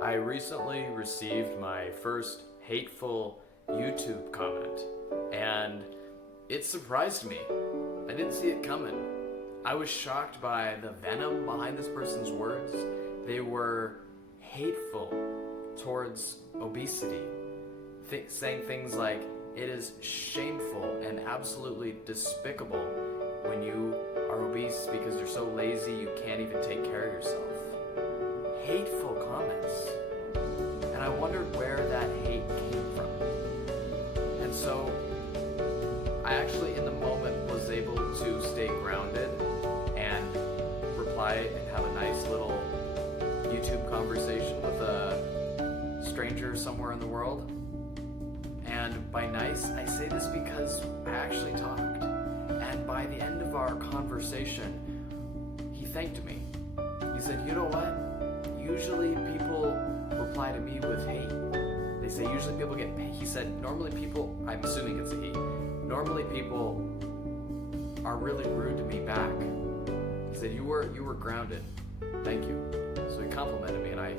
I recently received my first hateful YouTube comment, and it surprised me. I didn't see it coming. I was shocked by the venom behind this person's words. They were hateful towards obesity, saying things like, it is shameful and absolutely despicable when you are obese because you're so lazy you can't even take care of yourself. Hateful comments. And I wondered where that hate came from. And so I actually in the moment was able to stay grounded and reply and have a nice little YouTube conversation with a stranger somewhere in the world. And by nice, I say this because I actually talked. And by the end of our conversation, he thanked me. He said, you know what? Usually people reply to me with hate. They say usually people get, he said, normally people, I'm assuming it's a he, normally people are really rude to me back. He said, you were grounded. Thank you. So he complimented me, and I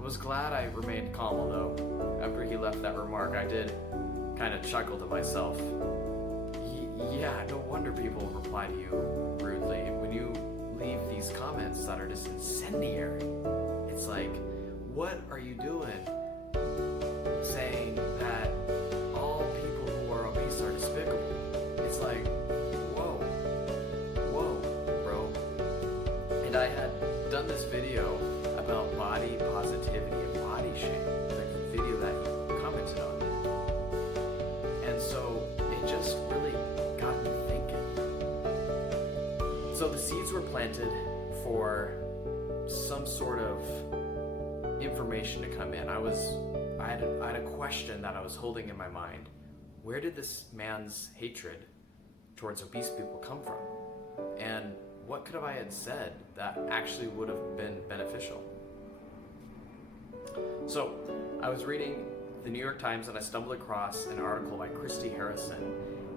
was glad I remained calm, although after he left that remark, I did kind of chuckle to myself. Yeah, no wonder people reply to you rudely. When you leave these comments that are just incendiary, it's like, what are you doing saying that all people who are obese are despicable? It's like, whoa, bro. And I had done this video about body positivity and body shame, the video that he commented on. And so it just really got me thinking. So the seeds were planted for some sort of information to come in. I had a question that I was holding in my mind. Where did this man's hatred towards obese people come from? And what could have I had said that actually would have been beneficial? So I was reading the New York Times and I stumbled across an article by Christie,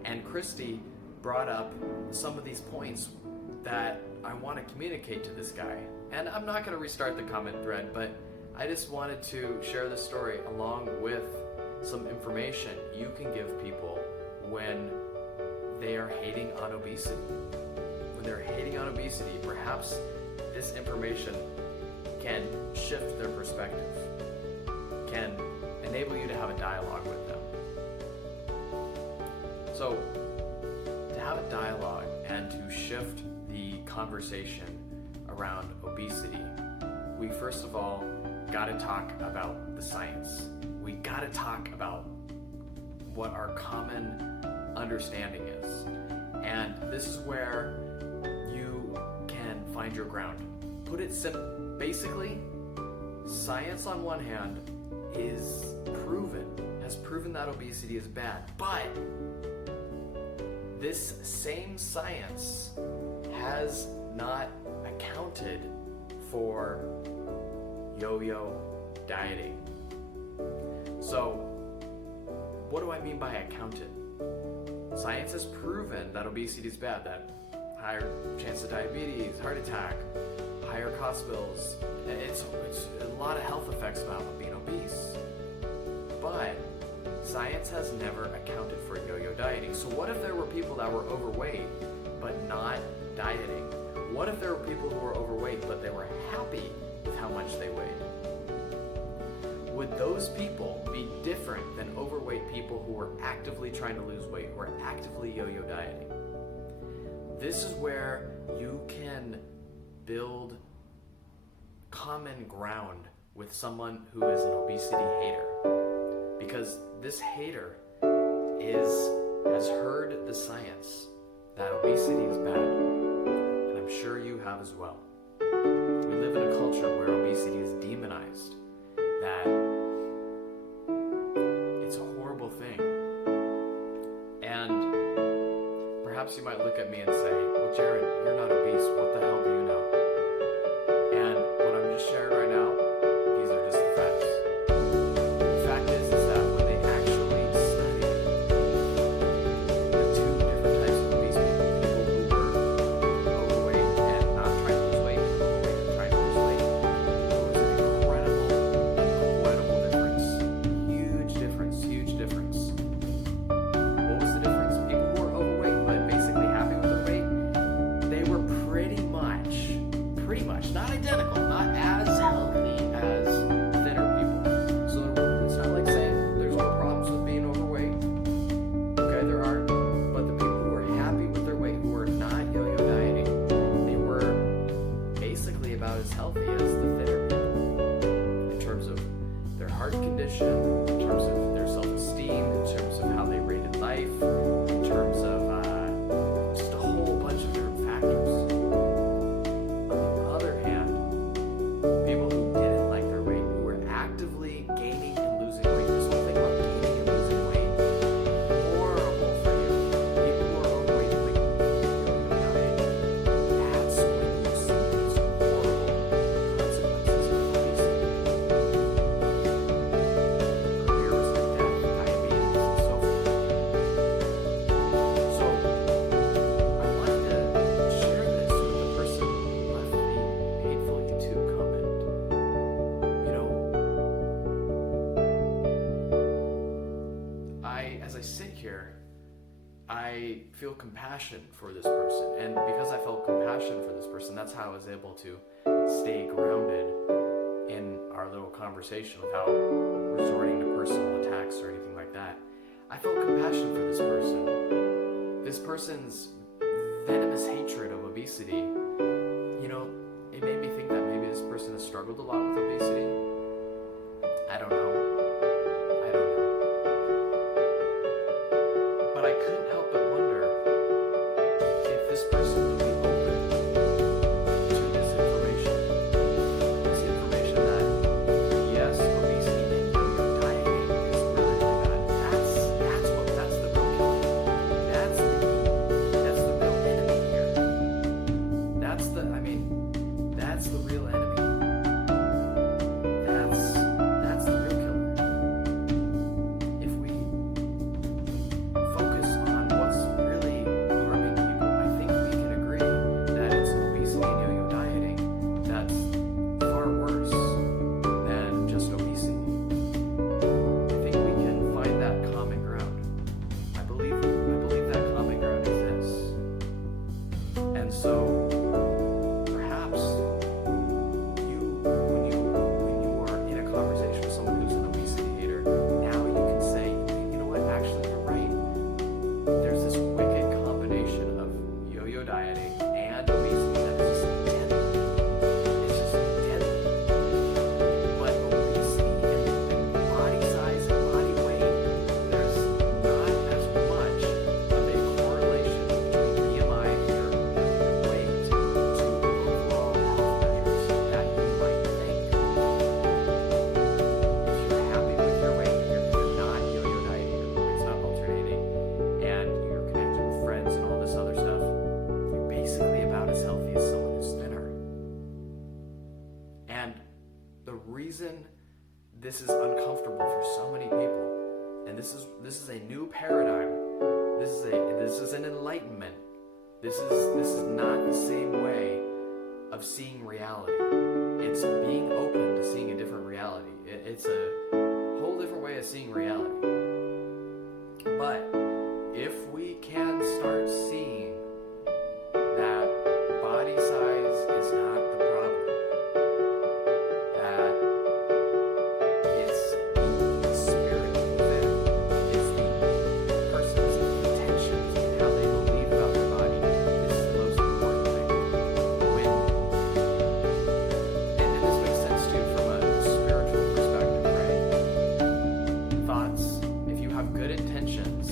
and Christie brought up some of these points that I want to communicate to this guy. And I'm not going to restart the comment thread, but I just wanted to share this story along with some information you can give people when they are hating on obesity. When they're hating on obesity, perhaps this information can shift their perspective, can enable you to have a dialogue with them. So, to have a dialogue and to shift the conversation around obesity, we first of all got to talk about the science. We got to talk about what our common understanding is. And this is where you can find your ground. Put it simply, basically, science on one hand has proven that obesity is bad, but this same science has not accounted for yo-yo dieting. So, what do I mean by accounted? Science has proven that obesity is bad, that higher chance of diabetes, heart attack, higher cost bills. It's a lot of health effects about being obese. But science has never accounted for yo-yo dieting. So what if there were people that were overweight but not dieting? What if there were people who were overweight but they were happy with how much they weighed? Would those people be different than overweight people who were actively trying to lose weight, who are actively yo-yo dieting? This is where you can build common ground with someone who is an obesity hater. Because this hater has heard the science that obesity is bad, and I'm sure you have as well. We live in a culture where obesity is demonized, that it's a horrible thing. And perhaps you might look at me and say, well, Jared, you're not obese. What the hell do you know? And what I'm just sharing right now, these are just the facts. The fact is that when they actually studied the two different types of obese people who were overweight and not trying to lose weight, overweight and trying to lose weight, there was an incredible heart condition, in terms of their self-esteem, in terms of how they rated life, in terms of just a whole bunch of different factors. On the other hand, people who didn't like their weight, who were actively gaining and losing weight, this whole thing about gaining and losing weight, horrible for you. People who are overweight, like yo-yo diet, that's when you see these horrible consequences of obesity. Earlier was like death, diabetes, and so forth. So I wanted to share this with the person who left the hateful YouTube comment. You know, as I sit here, I feel compassion for this person. And because I felt compassion for this person, that's how I was able to stay grounded in our little conversation without resorting to personal attacks or anything like that. I felt compassion for this person. This person's venomous hatred of obesity, you know, it made me think that maybe this person has struggled a lot with obesity. I don't know. But I couldn't help but wonder if this person would be open to this information. This information that, yes, obesity and yo-yo dieting is really, really bad. That's the real killer. That's the real enemy here. That's the real enemy. That's the real killer. If we focus on what's really harming people, I think we can agree that it's obesity and yo-yo dieting that's far worse than just obesity. I think we can find that common ground. I believe that common ground exists. And so perhaps when you are in a conversation with someone who's an obesity hater, now you can say, you know what, actually you're right. There's this wicked combination of yo-yo dieting and obesity that is just deadly. It's just deadly. But obesity and body size and body weight, there's not as much of a correlation between BMI and your weight to overall health measures that you might think. If you're happy with your weight, if you're not yo-yo dieting, your weight's not alternating, and you're connected with friends and all this other stuff, you're basically about as healthy as someone who's thinner. And the reason this is uncomfortable for so many people, and this is a new paradigm. This is an enlightenment. This is not the same way of seeing reality. It's being open to seeing a different reality. It's a whole different way of seeing reality. But if we can start seeing that body size is not the problem, that it's the spirit within, it's the person's intentions and how they believe about their body, this is the most important thing. And this makes sense too from a spiritual perspective, right? Thoughts, if you have good intentions,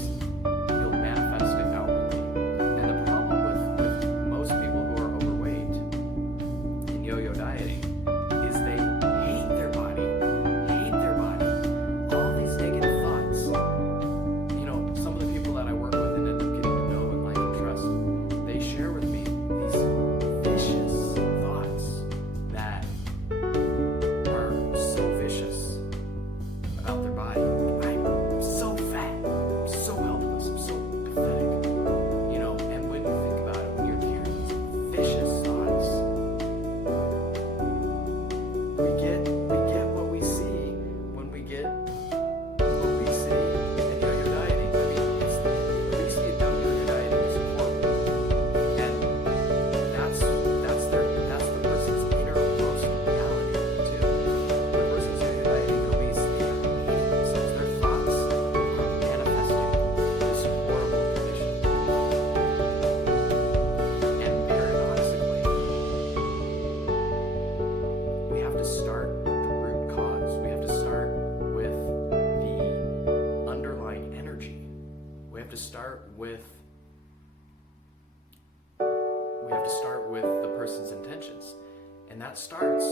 that starts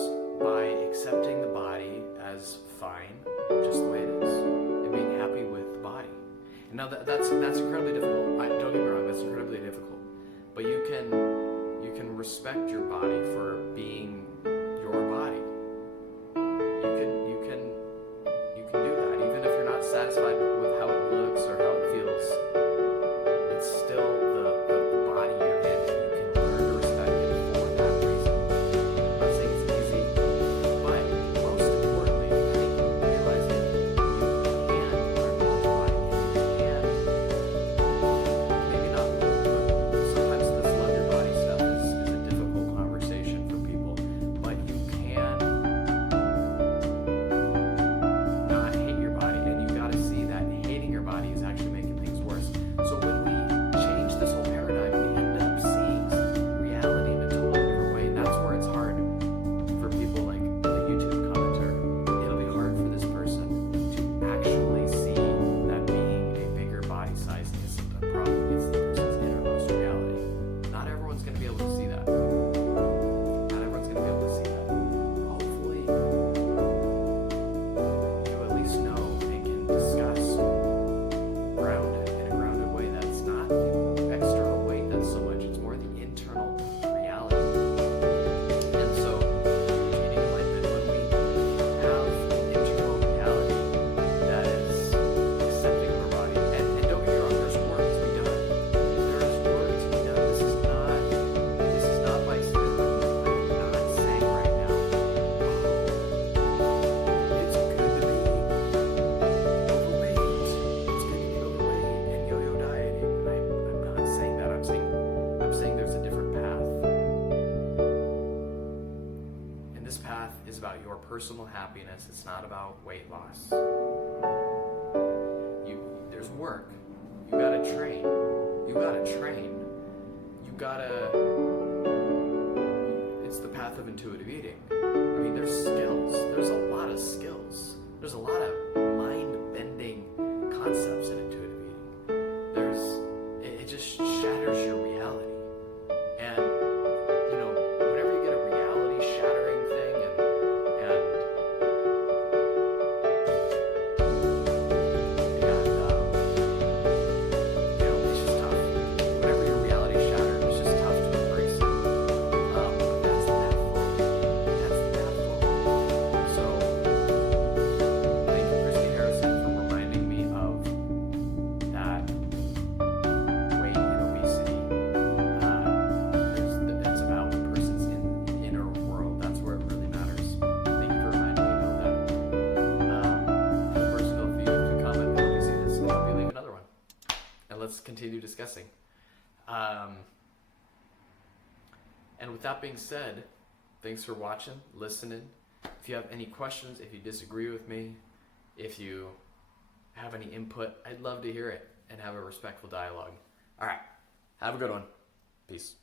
by accepting the body as fine, just the way it is, and being happy with the body. And now that's incredibly difficult. Don't get me wrong, that's incredibly difficult. But you can respect your body for being your body. You can do that, even if you're not satisfied with how it looks or how it feels. It's still the body you're in. You can learn to respect it for that reason. I'm not saying it's easy, but most importantly, I think realizing you can learn about your body. And maybe not, sometimes this love your body stuff is a difficult conversation for people, but you can not hate your body, and you got to see that hating your body is actually making things worse. So when we change this whole paradigm, we end up seeing reality in a totally different way, and that's where it's hard for people like the YouTube commenter. It'll be hard for this person to actually see that being a bigger body size isn't a problem. It's the person's innermost reality. Not everyone's going to be able to see that. Not everyone's going to be able to see that. Hopefully, you at least know and can discuss grounded in a grounded way. That's not the external weight that's so much, it's more the internal reality. And so, achieving enlightenment, when we have an internal reality that is accepting of our body, and don't get me wrong, there's work to be done. There is work to be done. This is not by saying, I'm not saying right now, it's good to be overweight. It's good to be overweight and yo-yo dieting. I'm not saying that. I'm saying there's a different path. And this path is about your personal happiness. It's not about weight loss. There's work. You gotta train. It's the path of intuitive eating. I mean, there's skills. There's a lot of skills. There's a lot of mind-bending concepts in intuitive eating. It just shatters your reality. And, whenever you get a reality-shattering thing and it's just tough. Whenever your reality is shattered, it's just tough to embrace it. But that's the path forward. So, thank you, Christie Harrison, for reminding me of that weight and obesity. It's about the person's inner world. That's where it really matters. Thank you for reminding me about that. And personal, if you have to comment, I hope you see this, and I hope you leave another one. And let's continue discussing. And with that being said, thanks for watching, listening. If you have any questions, if you disagree with me, if you have any input, I'd love to hear it and have a respectful dialogue. All right, have a good one. Peace.